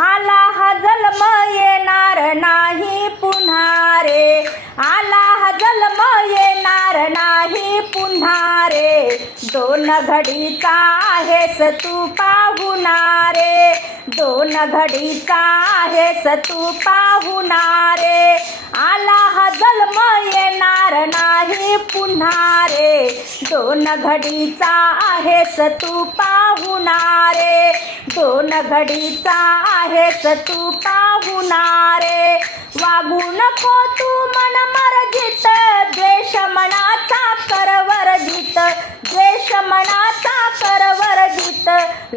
आला हा जन्म येणार नाही पुन्हा रे. आला हा जन्म येणार नाही पुन्हा रे. दोन घडीचा आहेस तू पाहुणा रे दोन घडीचा आहेस तू पाहुणा रे आला हा जन्म येणार नाही पुन्हा रे. दोन घडीचा आहेस तू पा पाहुणारे दोन घडीचा आहेस तू पाहुणारे वागू नको तू मन मरजित. द्वेष मनाचा करवर्जित द्वेष मनाचा करवर्जित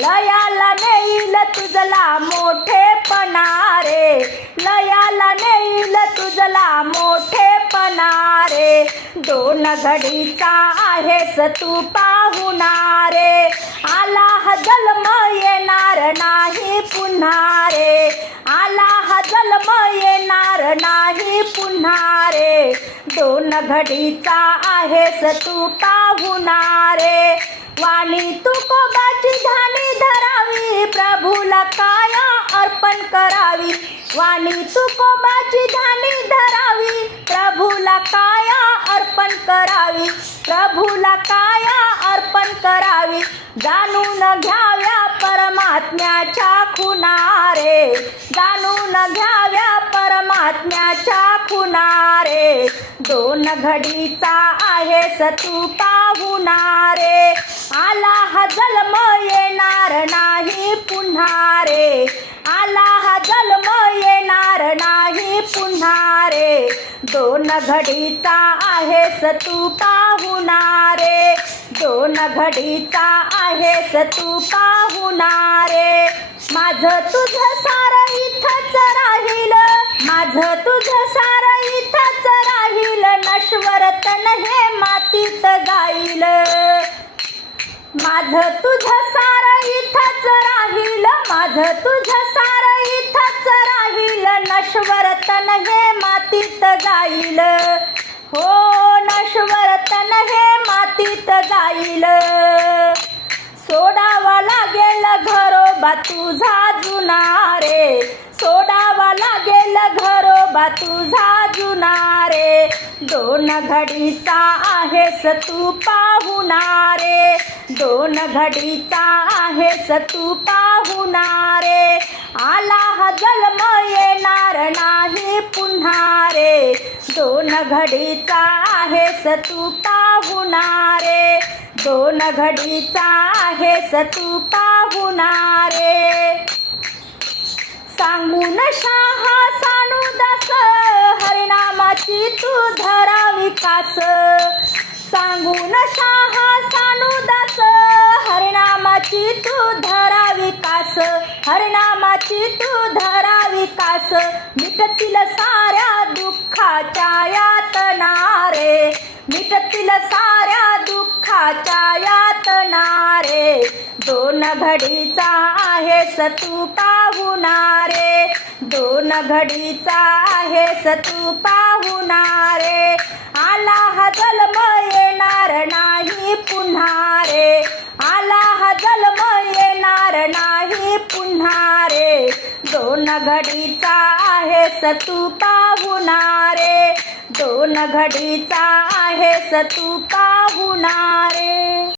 लयाला नेईल तुझला मोठेपणा रे लयाला नेईल तुझला मोठेपणा रे. दोन घडीचा आहेस तू पाहुणारे. आला हा जन्म येणार नाही पुन्हा रे. आला हा जन्म येणार नाही पुन्हा रे. दोन घडीचा आहेस तू पाहुणारे. वाणी तू कोबाची धानी धरावी. प्रभूला काया अर्पण करावी? वाणी तू कोबाची धानी धरावी. करावी. प्रभूला काया अर्पण करावी. जाणून घ्याव्या परमात्म्याच्या खुना रे जाणून घ्याव्या परमात्म्याच्या खुना रे दोन घडीचा आहेस तू पाहुणा रे आला हा जन्म येणार दोन घडीचा आहेस तू पाहुणारे. दोन घडीचा आहेस तू पाहुणारे. माझं तुझं सारं इथंच राहील. माझं तुझं सारं इथंच राहील. नश्वर तन हे मातीत जाईल. माझं तुझं सारं इथंच राहील. माझं तुझं सारं इथंच राहील. नश्वर तन हे मातीत जाईल. हो नश्वरतन हे मातीत जाईल. सोडावा लागेल घरोबा तुझा जुना रे. सोडावा लागेल घरोबा तुझा जुनारे. दोन घडीचा आहेस तू पाहुणारे. दोन घडीचा आहेस तू पाहुणारे. आला हा जन्म येणार नाही पुन्हा रे दोन घडीचा आहेस तू पाहुणारे. दोन घडीचा आहेस तू पाहुणारे. सांगून शहा सानुदास हरिनामाची तू धरा विकास. सांगून शहा सानुदास हरिनामाची तू धरा विकास. हरिनामाची तू धरा विकास. मिटतील साऱ्या दुःखाच्या यातना रे मिटतील साऱ्या दुःखाच्या यातना रे दोन घडीचा आहे सतू पाहुणारे दोन घडीचा आहे सतू पाहुणारे आला हा जन्म येणार नाही पुन्हा रे आला हा जन्म येणार नाही पुन्हा रे दोन घडीचा आहे सतू पाहुणारे दोन घडीचा आहे सतू पाहुणारे